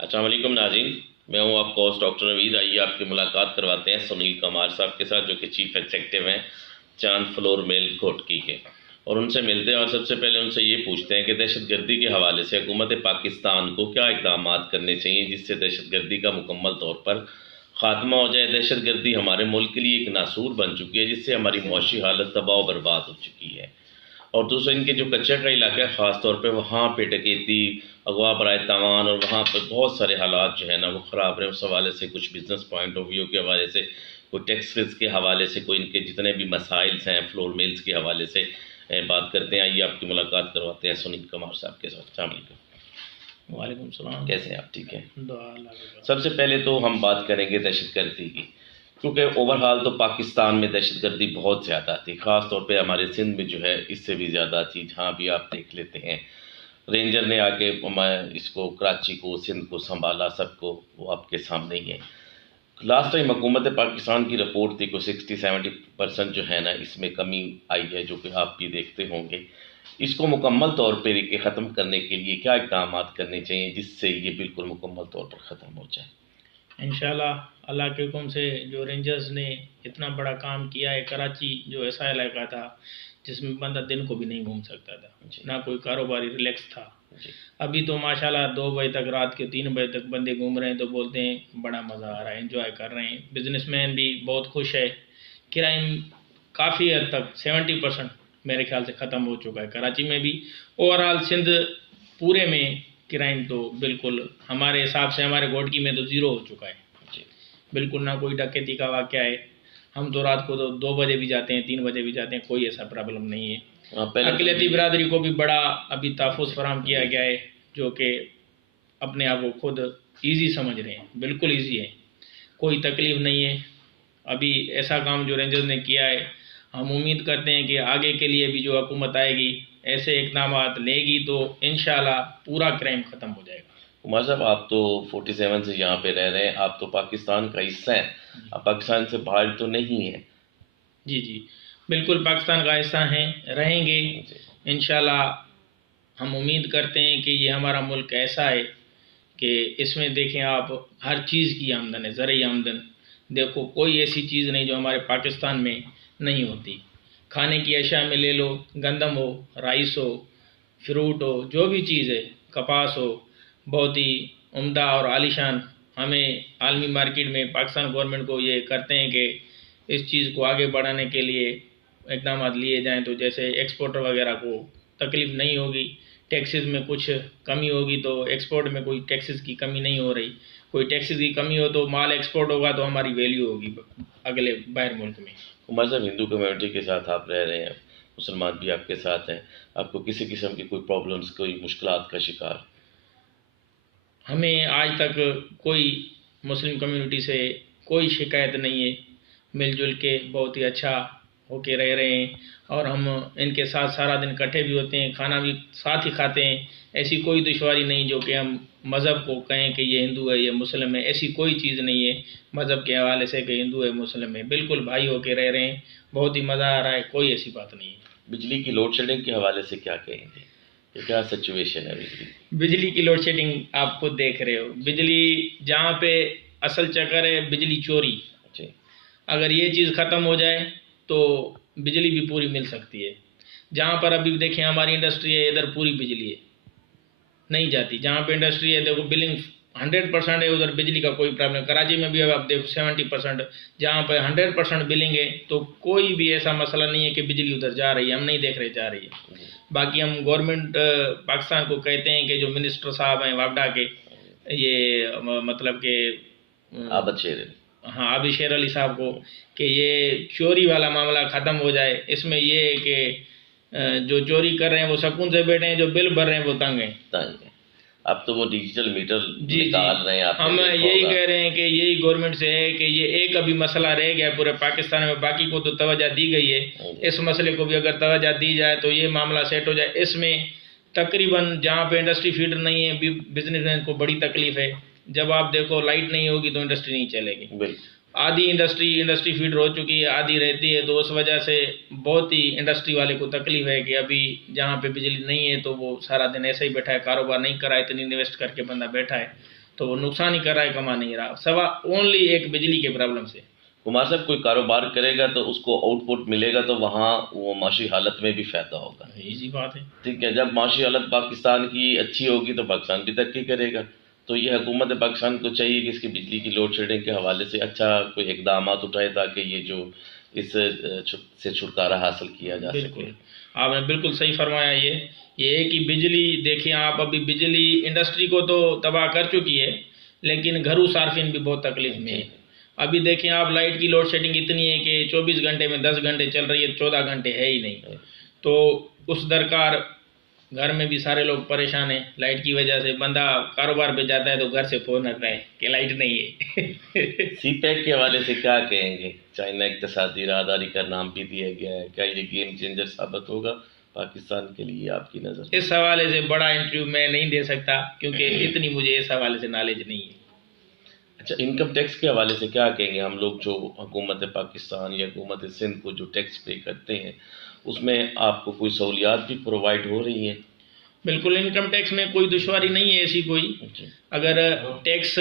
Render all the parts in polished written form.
السلام علیکم ناظرین، میں ہوں آپ کو ہوسٹ ڈاکٹر نوید۔ آئیے آپ کی ملاقات کرواتے ہیں سنیل کمار صاحب کے ساتھ، جو کہ چیف ایگزیکٹو ہیں چاند فلور میل گھوٹکی کے، اور ان سے ملتے ہیں اور سب سے پہلے ان سے یہ پوچھتے ہیں کہ دہشت گردی کے حوالے سے حکومت پاکستان کو کیا اقدامات کرنے چاہیے جس سے دہشت گردی کا مکمل طور پر خاتمہ ہو جائے۔ دہشت گردی ہمارے ملک کے لیے ایک ناسور بن چکی ہے جس سے ہماری معاشی حالت تباہ و برباد ہو چکی ہے، اور دوسرا ان کے جو کچہ کا علاقہ ہے خاص طور پہ وہاں پہ ڈکیتی، اغوا برائے تاوان، اور وہاں پہ بہت سارے حالات جو ہے نا وہ خراب رہے۔ اس حوالے سے کچھ بزنس پوائنٹ آف ویو کے حوالے سے، کوئی ٹیکسز کے حوالے سے، کوئی ان کے جتنے بھی مسائل ہیں فلور میلز کے حوالے سے بات کرتے ہیں۔ آئیے آپ کی ملاقات کرواتے ہیں سنیل کمار صاحب کے ساتھ۔ السلام علیکم۔ وعلیکم السلام۔ کیسے ہیں آپ؟ ٹھیک ہے؟ دعا اللہ کا۔ سب سے پہلے تو ہم بات کریں گے دہشت گردی کی، کیونکہ اوورہال تو پاکستان میں دہشت گردی بہت زیادہ تھی، خاص طور پہ ہمارے سندھ میں جو ہے اس سے بھی زیادہ تھی۔ جہاں بھی آپ دیکھ لیتے ہیں رینجر نے آ کے اس کو کراچی کو سندھ کو سنبھالا، سب کو، وہ آپ کے سامنے ہی ہے۔ لاسٹ ٹائم حکومت پاکستان کی رپورٹ تھی، کوئی 60-70% جو ہے نا اس میں کمی آئی ہے، جو کہ آپ بھی دیکھتے ہوں گے۔ اس کو مکمل طور پہ ختم کرنے کے لیے کیا اقدامات کرنے چاہیے جس سے یہ بالکل مکمل طور پر ختم ہو جائے؟ انشاءاللہ اللہ کے حکم سے جو رینجرز نے اتنا بڑا کام کیا ہے۔ کراچی جو ایسا علاقہ تھا جس میں بندہ دن کو بھی نہیں گھوم سکتا تھا، نہ کوئی کاروباری ریلیکس تھا۔ ابھی تو ماشاءاللہ 2 بجے تک، رات کے 3 بجے تک بندے گھوم رہے ہیں تو بولتے ہیں بڑا مزہ آ رہا ہے، انجوائے کر رہے ہیں۔ بزنس مین بھی بہت خوش ہے۔ کرائم کافی حد تک 70% میرے خیال سے ختم ہو چکا ہے کراچی میں بھی۔ اوورآل سندھ پورے میں کرائم تو بالکل ہمارے حساب سے، ہمارے گھوٹکی میں تو زیرو ہو چکا ہے، بالکل نہ کوئی ڈکیتی کا واقعہ ہے۔ ہم تو رات کو تو 2 بجے بھی جاتے ہیں، 3 بجے بھی جاتے ہیں، کوئی ایسا پرابلم نہیں ہے۔ اقلیتی برادری کو بھی بڑا ابھی تحفظ فراہم کیا گیا ہے، جو کہ اپنے آپ کو خود ایزی سمجھ رہے ہیں، بالکل ایزی ہے، کوئی تکلیف نہیں ہے۔ ابھی ایسا کام جو رینجرز نے کیا ہے، ہم امید کرتے ہیں کہ آگے کے لیے بھی جو حکومت آئے گی ایسے اقدامات لے گی تو انشاءاللہ پورا کرائم ختم ہو جائے گا۔ عمر صاحب، آپ تو 47 سے یہاں پہ رہ رہے ہیں، آپ تو پاکستان کا حصہ ہیں، آپ پاکستان سے باہر تو نہیں ہیں؟ جی بالکل پاکستان کا حصہ ہیں، رہیں گے انشاءاللہ۔ ہم امید کرتے ہیں کہ یہ ہمارا ملک ایسا ہے کہ اس میں دیکھیں آپ ہر چیز کی آمدن ہے، زرعی آمدن دیکھو، کوئی ایسی چیز نہیں جو ہمارے پاکستان میں نہیں ہوتی۔ کھانے کی اشیاء میں لے لو، گندم ہو، رائس ہو، فروٹ ہو، جو بھی چیز ہے، کپاس ہو، بہت ہی عمدہ اور عالیشان۔ ہمیں عالمی مارکیٹ میں پاکستان گورنمنٹ کو یہ کرتے ہیں کہ اس چیز کو آگے بڑھانے کے لیے اقدامات لیے جائیں، تو جیسے ایکسپورٹر وغیرہ کو تکلیف نہیں ہوگی، ٹیکسز میں کچھ کمی ہوگی تو ایکسپورٹ میں کوئی ٹیکسز کی کمی نہیں ہو رہی۔ کوئی ٹیکسز کی کمی ہو تو مال ایکسپورٹ ہوگا تو ہماری ویلیو ہوگی اگلے باہر ملک میں۔ عمر صاحب، ہندو کمیونٹی کے ساتھ آپ رہ رہے ہیں، مسلمان بھی آپ کے ساتھ ہیں، آپ کو کسی قسم کی کوئی پرابلمز، کوئی مشکلات کا شکار؟ ہمیں آج تک کوئی مسلم کمیونٹی سے کوئی شکایت نہیں ہے، مل جل کے بہت ہی اچھا ہو کے رہ رہے ہیں، اور ہم ان کے ساتھ سارا دن اکٹھے بھی ہوتے ہیں، کھانا بھی ساتھ ہی کھاتے ہیں۔ ایسی کوئی دشواری نہیں جو کہ ہم مذہب کو کہیں کہ یہ ہندو ہے یہ مسلم ہے، ایسی کوئی چیز نہیں ہے مذہب کے حوالے سے کہ ہندو ہے مسلم ہے، بالکل بھائی ہو کے رہ رہے ہیں، بہت ہی مزہ آ رہا ہے، کوئی ایسی بات نہیں ہے۔ بجلی کی لوڈ شیڈنگ کے حوالے سے کیا کہیں گے؟ یہ کیا سچویشن ہے بجلی کی لوڈ شیڈنگ آپ خود دیکھ رہے ہو، بجلی جہاں پہ اصل چکر ہے بجلی چوری، اگر یہ چیز ختم ہو جائے تو بجلی بھی پوری مل سکتی ہے۔ جہاں پر ابھی دیکھیں ہماری انڈسٹری ہے، ادھر پوری بجلی ہے، نہیں جاتی۔ جہاں پہ انڈسٹری ہے دیکھو بلنگ 100% ہے، ادھر بجلی کا کوئی پرابلم۔ کراچی میں بھی اب آپ دیکھو 70%، جہاں پہ 100% بلنگ ہے تو کوئی بھی ایسا مسئلہ نہیں ہے کہ بجلی ادھر جا رہی ہے، ہم نہیں دیکھ رہے جا رہی ہے۔ باقی ہم گورنمنٹ پاکستان کو کہتے ہیں کہ جو منسٹر صاحب ہیں واپڈا کے، یہ مطلب کہ عابد شیر علی صاحب کو، کہ یہ چوری والا معاملہ ختم ہو جائے۔ اس میں یہ ہے کہ جو چوری کر رہے ہیں وہ سکون سے بیٹھے ہیں، جو بل بھر رہے ہیں وہ تنگ ہیں۔ اب تو وہ ڈیجیٹل میٹر نکال رہے ہیں، ہم یہی کہہ رہے ہیں کہ یہی گورنمنٹ سے ہے کہ یہ ایک ابھی مسئلہ رہ گیا پورے پاکستان میں، باقی کو تو توجہ دی گئی ہے، اس مسئلے کو بھی اگر توجہ دی جائے تو یہ معاملہ سیٹ ہو جائے۔ اس میں تقریباً جہاں پہ انڈسٹری فیڈر نہیں ہے، بزنس مین کو بڑی تکلیف ہے۔ جب آپ دیکھو لائٹ نہیں ہوگی تو انڈسٹری نہیں چلے گی، آدھی انڈسٹری فیڈر ہو چکی ہے، آدھی رہتی ہے، تو اس وجہ سے بہت ہی انڈسٹری والے کو تکلیف ہے کہ ابھی جہاں پہ بجلی نہیں ہے تو وہ سارا دن ایسے ہی بیٹھا ہے، کاروبار نہیں کرا، اتنی انویسٹ کر کے بندہ بیٹھا ہے، تو وہ نقصان ہی کر رہا ہے, کما نہیں رہا, سوا اونلی ایک بجلی کے پرابلم سے. کمار صاحب کوئی کاروبار کرے گا تو اس کو آؤٹ پٹ ملے گا تو وہاں وہ معاشی حالت میں بھی فائدہ ہوگا. ایزی بات ہے. ٹھیک ہے, جب معاشی حالت پاکستان کی اچھی ہوگی تو پاکستان بھی ترقی کرے گا. تو یہ حکومت پاکستان کو چاہیے کہ اس کی بجلی کی لوڈ شیڈنگ کے حوالے سے اچھا کوئی اقدامات اٹھائے تاکہ یہ جو اس سے چھٹکارا حاصل کیا جا سکے. بالکل, آپ نے بالکل صحیح فرمایا. یہ ہے کہ بجلی دیکھیں آپ, ابھی بجلی انڈسٹری کو تو تباہ کر چکی ہے, لیکن گھروں صارفین بھی بہت تکلیف میں ہے. ابھی دیکھیں آپ, لائٹ کی لوڈ شیڈنگ اتنی ہے کہ 24 گھنٹے میں 10 گھنٹے چل رہی ہے, 14 گھنٹے ہے ہی نہیں. تو اس درکار گھر میں بھی سارے لوگ پریشان ہیں لائٹ کی وجہ سے. بندہ کاروبار پہ جاتا ہے تو گھر سے فون آتا ہے کہ لائٹ نہیں ہے. سی پیک کے حوالے سے کیا کہیں گے؟ چائنا اقتصادی راہداری کا نام بھی دیا گیا ہے, کیا یہ گیم چینجر ثابت ہوگا پاکستان کے لیے آپ کی نظر؟ اس حوالے سے بڑا انٹرویو میں نہیں دے سکتا کیونکہ اتنی مجھے اس حوالے سے نالج نہیں ہے. اچھا, انکم ٹیکس کے حوالے سے کیا کہیں گے؟ ہم لوگ جو حکومت پاکستان یا حکومت سندھ کو جو ٹیکس پے کرتے ہیں اس میں آپ کو کوئی سہولیات بھی پرووائڈ ہو رہی ہیں؟ بالکل, انکم ٹیکس میں کوئی دشواری نہیں ہے ایسی کوئی. اگر ٹیکس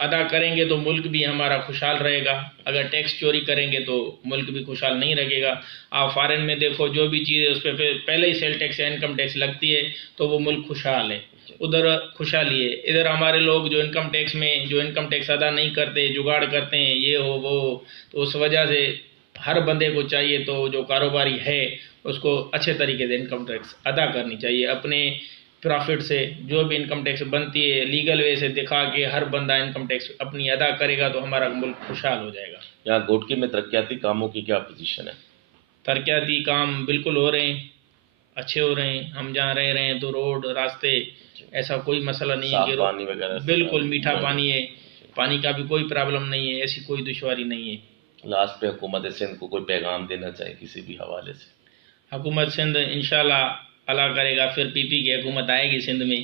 ادا کریں گے تو ملک بھی ہمارا خوشحال رہے گا, اگر ٹیکس چوری کریں گے تو ملک بھی خوشحال نہیں رہے گا. آپ فارن میں دیکھو, جو بھی چیز ہے اس پہ پہلے ہی سیل ٹیکس یا انکم ٹیکس لگتی ہے تو وہ ملک خوشحال ہے, ادھر خوشحالی ہے. ادھر ہمارے لوگ جو انکم ٹیکس ادا نہیں کرتے, جگاڑ کرتے ہیں, یہ ہو وہ ہو, تو اس وجہ سے ہر بندے کو چاہیے تو جو کاروباری ہے اس کو اچھے طریقے سے انکم ٹیکس ادا کرنی چاہیے. اپنے پرافٹ سے جو بھی انکم ٹیکس بنتی ہے لیگل وے سے دکھا کے ہر بندہ انکم ٹیکس اپنی ادا کرے گا تو ہمارا ملک خوشحال ہو جائے گا. یہاں گوٹکی میں ترقیاتی کاموں کی کیا پوزیشن ہے؟ ترقیاتی کام بالکل ہو رہے ہیں, اچھے ہو رہے ہیں. ہم جہاں رہ رہے ہیں تو روڈ راستے ایسا کوئی مسئلہ نہیں ہے پانی وغیرہ بالکل میٹھا پانی ہے, پانی کا بھی کوئی پرابلم نہیں ہے, ایسی کوئی دشواری نہیں ہے. لاسٹ پہ حکومت سندھ کو کوئی پیغام دینا چاہے کسی بھی حوالے سے؟ حکومت سندھ انشاءاللہ اللہ کرے گا پھر پی پی کی حکومت آئے گی سندھ میں.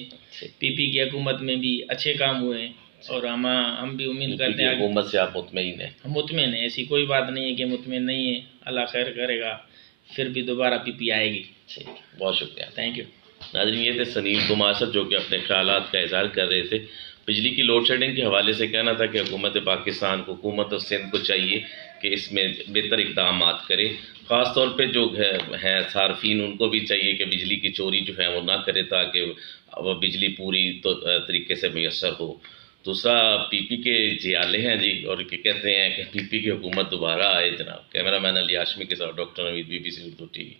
پی پی کی حکومت میں بھی اچھے کام ہوئے ہیں اور ہم بھی امید کرتے ہیں حکومت سے آپ مطمئن ہیں؟ ہم مطمئن ہیں, ایسی کوئی بات نہیں ہے کہ مطمئن نہیں ہے. اللہ خیر کرے گا, پھر بھی دوبارہ پی پی آئے گی. بہت شکریہ, تھینک یو. ناظرین, یہ تھے سنیل کمار صاحب جو کہ اپنے خیالات کا اظہار کر رہے تھے. بجلی کی لوڈ شیڈنگ کے حوالے سے کہنا تھا کہ حکومت پاکستان کو, حکومت اور سندھ کو چاہیے کہ اس میں بہتر اقدامات کرے. خاص طور پہ جو ہیں صارفین, ان کو بھی چاہیے کہ بجلی کی چوری جو ہے وہ نہ کرے تاکہ وہ بجلی پوری طریقے سے میسر ہو. دوسرا پی پی کے جیالے ہیں جی, اور کہتے ہیں کہ پی پی کی حکومت دوبارہ آئے. جناب کیمرہ مین علی ہاشمی کے ساتھ ڈاکٹر نوید, BBC اردو TV.